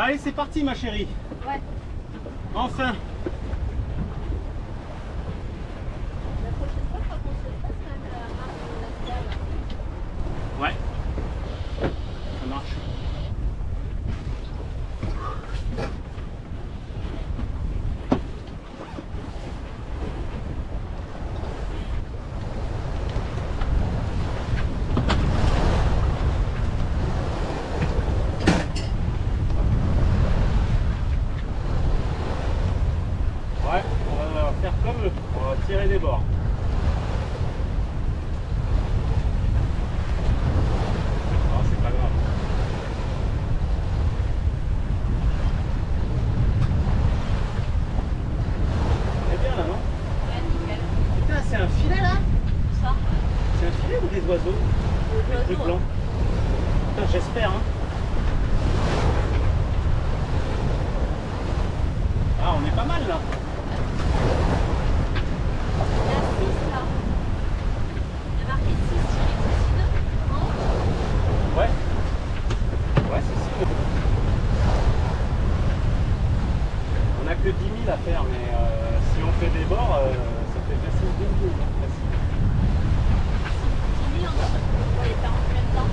Allez, c'est parti ma chérie. Ouais. Enfin. La prochaine fois, quand on se passe à la marque de la Ouais. Ça marche. Ouais, on va faire comme eux, on va tirer des bords. Non, c'est pas grave. C'est bien là, non? Ouais, nickel. Putain, c'est un filet là? Ça. C'est un filet ou des oiseaux? Des trucs blancs. Putain, j'espère, hein. Ah, on est pas mal là. Il y a 6 là. Il y a marqué 6 tiré 6. Ouais. Ouais, c'est si. On a que 10 000 à faire, mais si on fait des bords, ça fait facile 10 000. Facile. 10 000, on va les faire en combien de temps?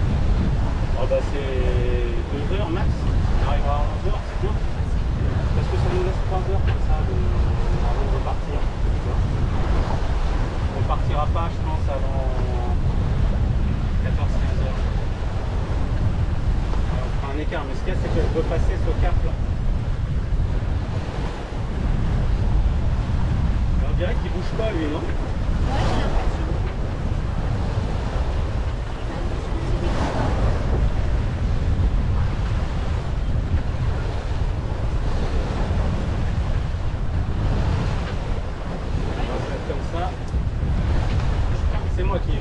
Oh bah c'est 2 heures max. On arrivera à 11 heures, c'est bien. Parce que ça nous laisse 3 heures comme ça avant de partir. On partira pas, je pense, avant 14-15 heures. Alors, on fera un écart, mais ce qu'il y a, c'est que je veux passer ce cap là. Mais on dirait qu'il bouge pas lui, non? Ouais, j'ai l'impression. On va se mettre comme ça. C'est moi qui.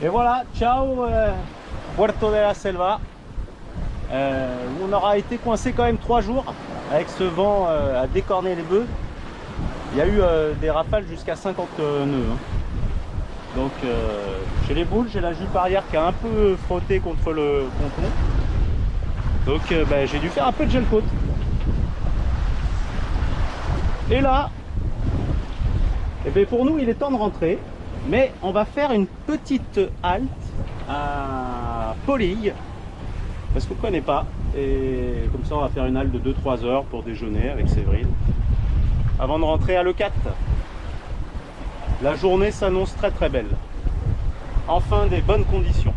Et voilà, ciao Puerto de la Selva. On aura été coincé quand même 3 jours avec ce vent à décorner les bœufs. Il y a eu des rafales jusqu'à 50 nœuds. Hein. Donc j'ai les boules, j'ai la jupe arrière qui a un peu frotté contre le ponton. Donc j'ai dû faire un peu de gel coat. Et là, pour nous il est temps de rentrer. Mais on va faire une petite halte à Polille. Parce qu'on ne connaît pas. Et comme ça on va faire une halte de 2-3 heures pour déjeuner avec Séverine. Avant de rentrer à Leucate. La journée s'annonce très très belle. Enfin des bonnes conditions.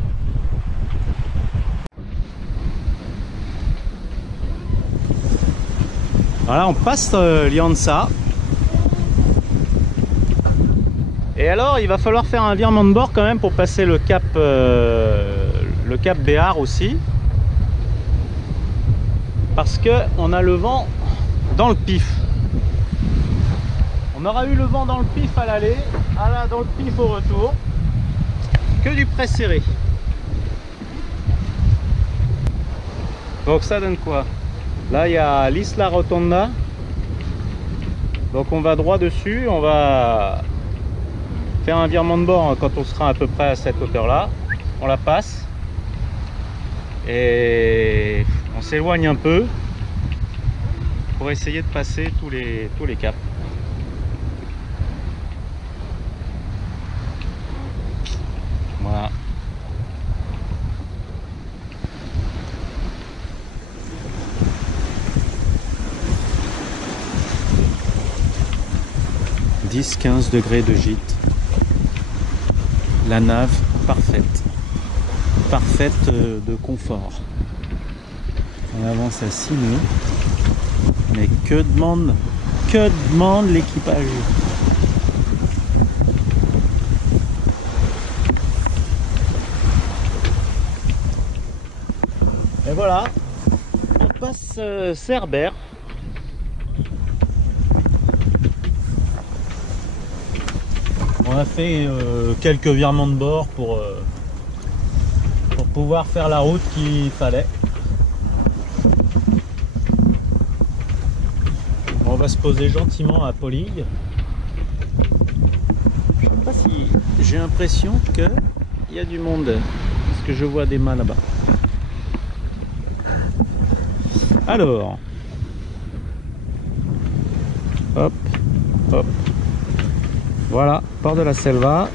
Voilà, on passe Lianza. Et alors il va falloir faire un virement de bord quand même pour passer le cap Béar aussi. Parce que on a le vent dans le pif. On aura eu le vent dans le pif à l'aller, dans le pif au retour. Que du près serré. Donc ça donne quoi? Là il y a l'Isla Rotonda. Donc on va droit dessus, on va faire un virement de bord quand on sera à peu près à cette hauteur là. On la passe. Et on s'éloigne un peu pour essayer de passer tous les caps. Voilà. « 10-15 degrés de gîte. La nave parfaite. Parfaite de confort. On avance à 6 nœuds. Mais que demande l'équipage? Et voilà, on passe Cerbère. On a fait quelques virements de bord pour pouvoir faire la route qu'il fallait. On va se poser gentiment à Polille. Je sais pas si j'ai l'impression qu'il y a du monde parce que je vois des mâts là-bas. Alors, hop, hop, voilà, port de la Selva,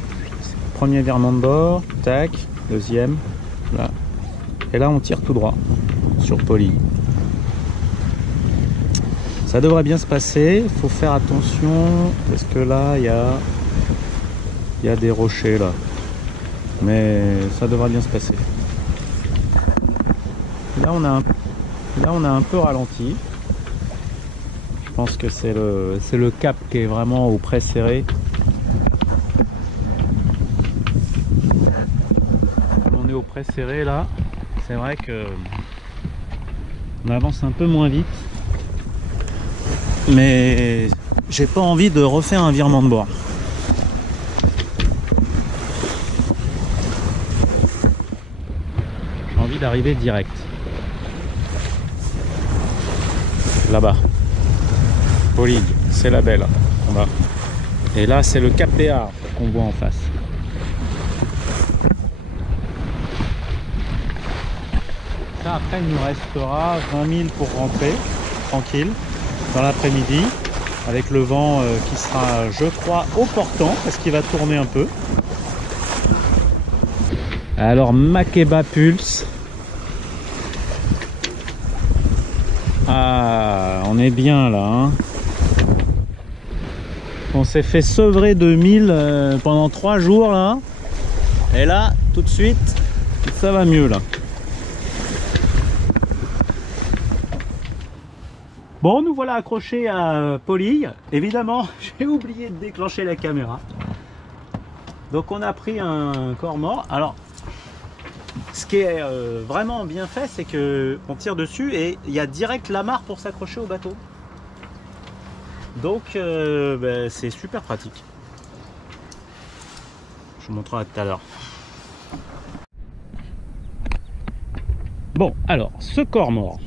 premier virement de bord, tac, deuxième, là, et là on tire tout droit sur Poligny. Ça devrait bien se passer, il faut faire attention parce que là il y a des rochers là, mais ça devrait bien se passer. Là on a un peu ralenti. Je pense que c'est le cap qui est vraiment au près serré. Comme on est au près serré là, c'est vrai que on avance un peu moins vite. Mais j'ai pas envie de refaire un virement de bord. J'ai envie d'arriver direct. Là-bas. Poligny, c'est la belle. En bas. Et là, c'est le Cap Béar qu'on voit en face. Ça, après, il nous restera 20 000 pour rentrer, tranquille, dans l'après-midi, avec le vent qui sera, je crois, au portant, parce qu'il va tourner un peu. Alors, Makeba Pulse. Ah, on est bien là, hein. On s'est fait sevrer de 1000 pendant 3 jours là. Et là, tout de suite, ça va mieux là. Bon, nous voilà accrochés à Poligny. Évidemment, j'ai oublié de déclencher la caméra. Donc on a pris un corps mort. Alors, ce qui est vraiment bien fait, c'est que on tire dessus et il y a direct l'amarre pour s'accrocher au bateau. Donc c'est super pratique. Je vous montrerai tout à l'heure. Bon, alors, ce corps mort.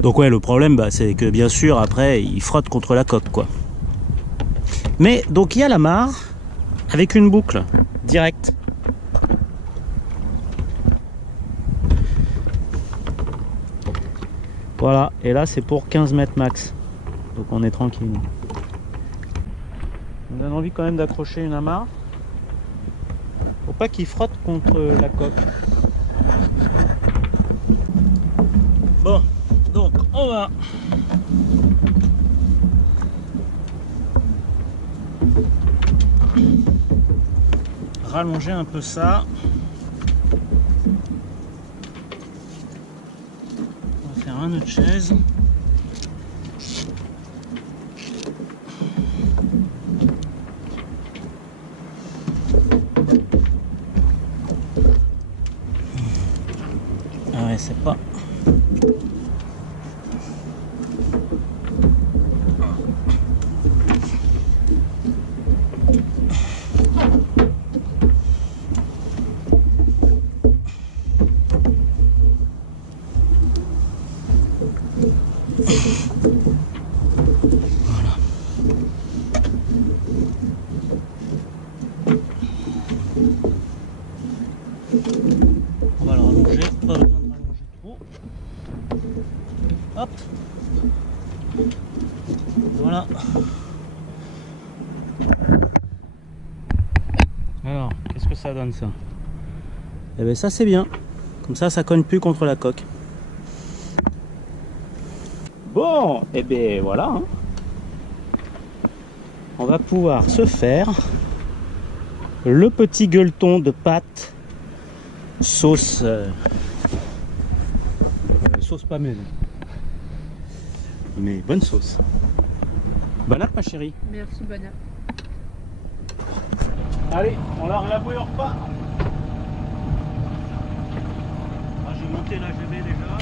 Donc ouais, le problème, c'est que bien sûr, après, il frotte contre la coque, quoi. Mais, donc, il y a l'amarre avec une boucle directe. Voilà, et là, c'est pour 15 mètres max. Donc, on est tranquille. On donne envie quand même d'accrocher une amarre. Faut pas qu'il frotte contre la coque. Bon, donc on va rallonger un peu ça. On va faire un nœud de chaise. Ah ouais, c'est pas... Voilà. On va le rallonger, pas besoin de rallonger trop. Hop. Voilà. Alors, qu'est-ce que ça donne ça? Eh bien ça c'est bien. Comme ça cogne plus contre la coque. Bon, et bien voilà. Hein. On va pouvoir se faire le petit gueuleton de pâte sauce sauce pas mêlée. Mais bonne sauce. Bon app ma chérie. Merci, bon app. Allez, on largue la bouille au repas. Ah, j'ai monté la GB déjà.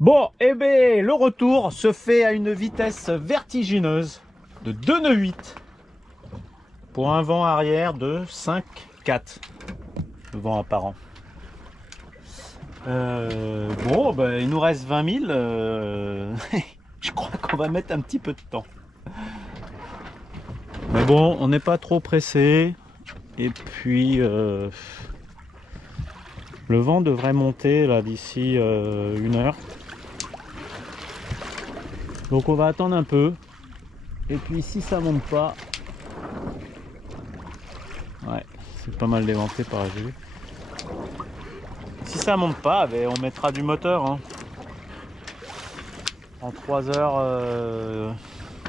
Bon, et bien le retour se fait à une vitesse vertigineuse de 2 nœuds 8 pour un vent arrière de 5,4, le vent apparent. Bon, ben, il nous reste 20 000. Je crois qu'on va mettre un petit peu de temps. Mais bon, on n'est pas trop pressé. Et puis, le vent devrait monter là d'ici 1 heure. Donc on va attendre un peu. Et puis si ça monte pas, ouais, c'est pas mal déventé par vu. Si ça monte pas, ben, on mettra du moteur. Hein. En 3 heures,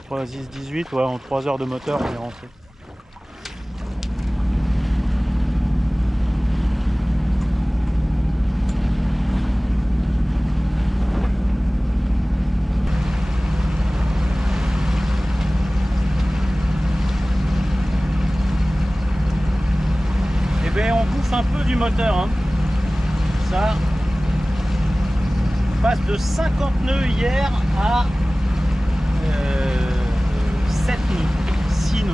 3, 10, 18, ouais, en 3 heures de moteur, on est rentré. Et ben on bouffe un peu du moteur. Hein. Ça passe de 50 nœuds hier à 7 nœuds, 6 nœuds.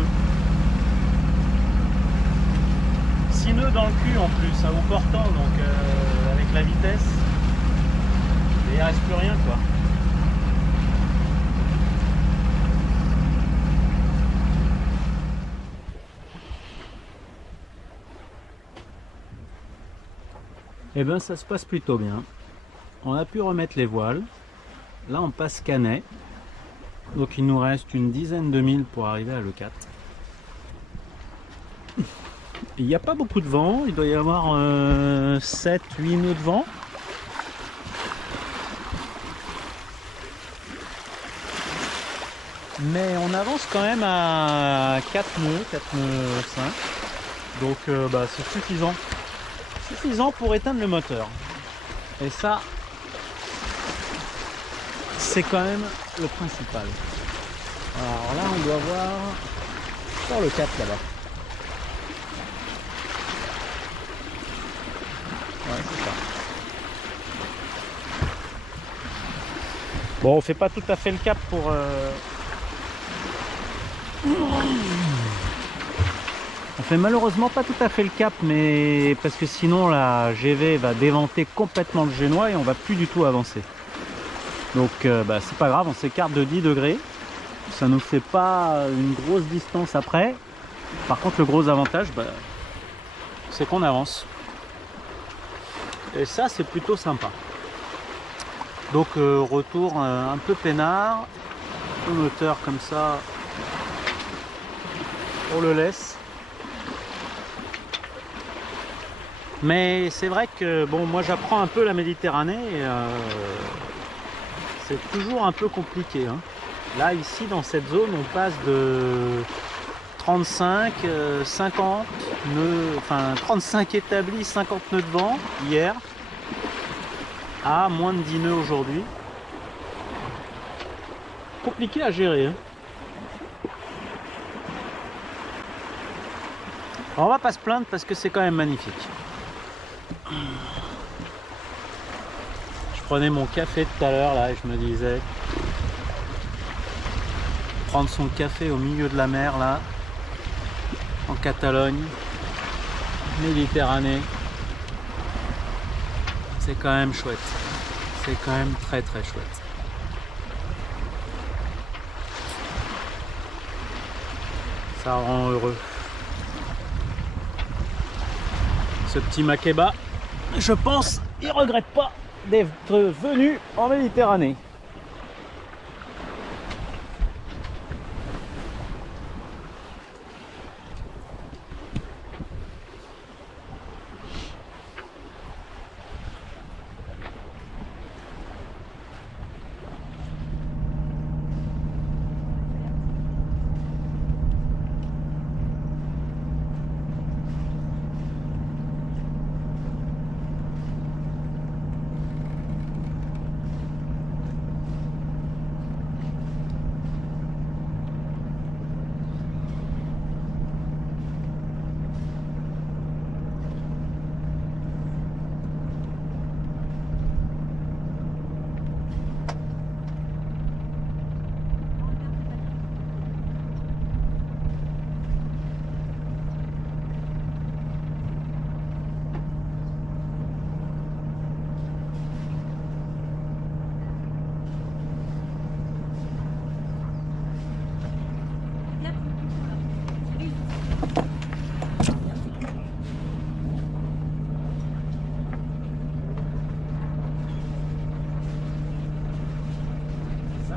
6 nœuds dans le cul en plus, à haut portant, donc avec la vitesse, et il reste plus rien quoi. Et ben ça se passe plutôt bien. On a pu remettre les voiles. Là on passe Canet. Donc il nous reste une dizaine de milles pour arriver à l'E4. Il n'y a pas beaucoup de vent. Il doit y avoir 7-8 nœuds de vent. Mais on avance quand même à 4 nœuds, 4 nœuds 5. Donc bah, c'est suffisant. Suffisant pour éteindre le moteur. Et ça, c'est quand même le principal. Alors là, on doit voir sur le 4 là-bas. Ouais, c'est ça. Bon, on fait pas tout à fait le cap pour... On fait malheureusement pas tout à fait le cap, mais parce que sinon la GV va déventer complètement le génois et on va plus du tout avancer. Donc bah, c'est pas grave, on s'écarte de 10 degrés. Ça nous fait pas une grosse distance après. Par contre le gros avantage, bah, c'est qu'on avance. Et ça c'est plutôt sympa. Donc retour un peu peinard. Le moteur comme ça, on le laisse. Mais c'est vrai que bon, moi j'apprends un peu la Méditerranée et c'est toujours un peu compliqué. Hein. Là ici dans cette zone on passe de 35, 50 nœuds, enfin 35 établis, 50 nœuds de vent hier à moins de 10 nœuds aujourd'hui. Compliqué à gérer. Hein. Alors, on va pas se plaindre parce que c'est quand même magnifique. Je prenais mon café tout à l'heure là et je me disais prendre son café au milieu de la mer là en Catalogne, Méditerranée, c'est quand même chouette, c'est quand même très très chouette. Ça rend heureux. Ce petit Makeba, je pense, il regrette pas d'être venu en Méditerranée.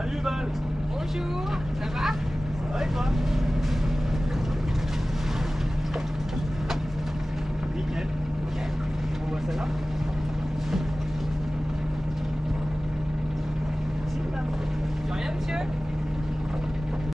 Salut Val. Bonjour, ça va? Ça va et toi? Nickel. Ok. On voit celle-là. De rien, monsieur?